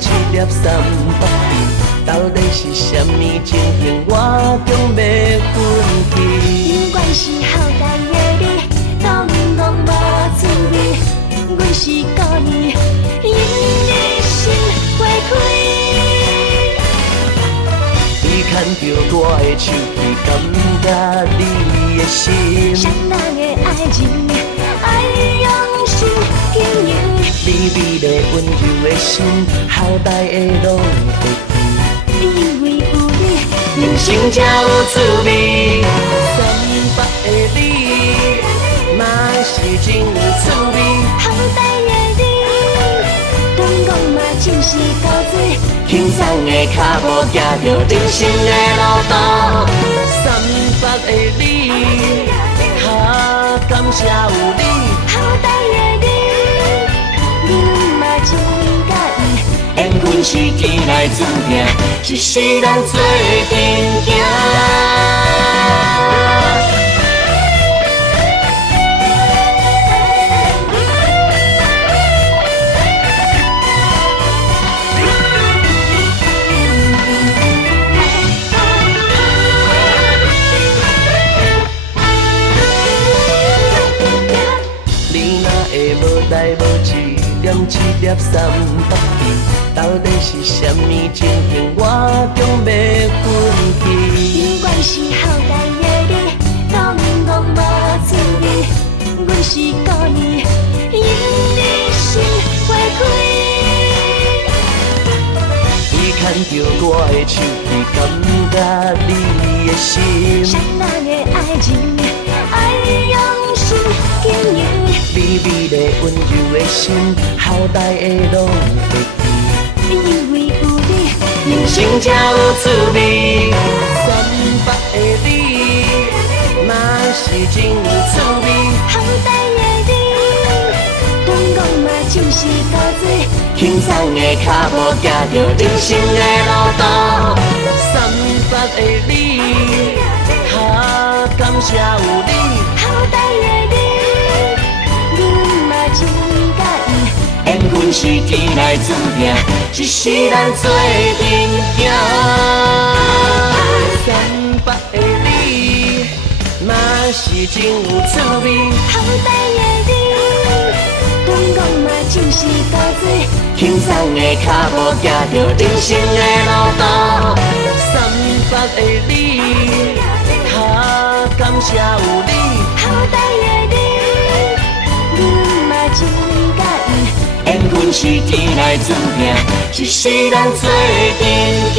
一粒三百二，到底是啥物情形？我中要分去。不管是好待的你，拢无滋味。阮是故意，因你心花开。你牵着我的手，你感觉你的心。谁人的爱情，爱用心经营。你美丽温柔的心，好待的拢会记。因为有你，人生才有滋味。300的你，嘛是真有滋味。好待的你，讲讲嘛真是高水。轻松的脚步行着人生的路途。300的你，哈感谢有你。好待的你，阮嘛真介意。缘分是天来注定，一世人做阵行。你若会无代无志，念一粒300二，到底是啥物情形？我中要分去。不管是好待的你，拢无滋味。阮是故意，因你心花开。你牵着我的手，你感觉你的心。谁人的爱情，爱用心经营。你美丽温柔的心，好待的拢会记。因为有你，人生才有滋味。300的你，嘛是真有滋味。好待的你，讲讲嘛真是高水。轻松的脚步行着人生的路途。300的你，哈感谢有你。好待的你，阮嘛真介意。缘分是天来注定，一世人做阵行。300的你，嘛是真有滋味。好待的你，讲讲嘛真是高水。轻松的脚步行着人生的路途。300的你，哈感谢有你。好待的你，阮嘛真介意。缘分是天来注定，一世人做阵行。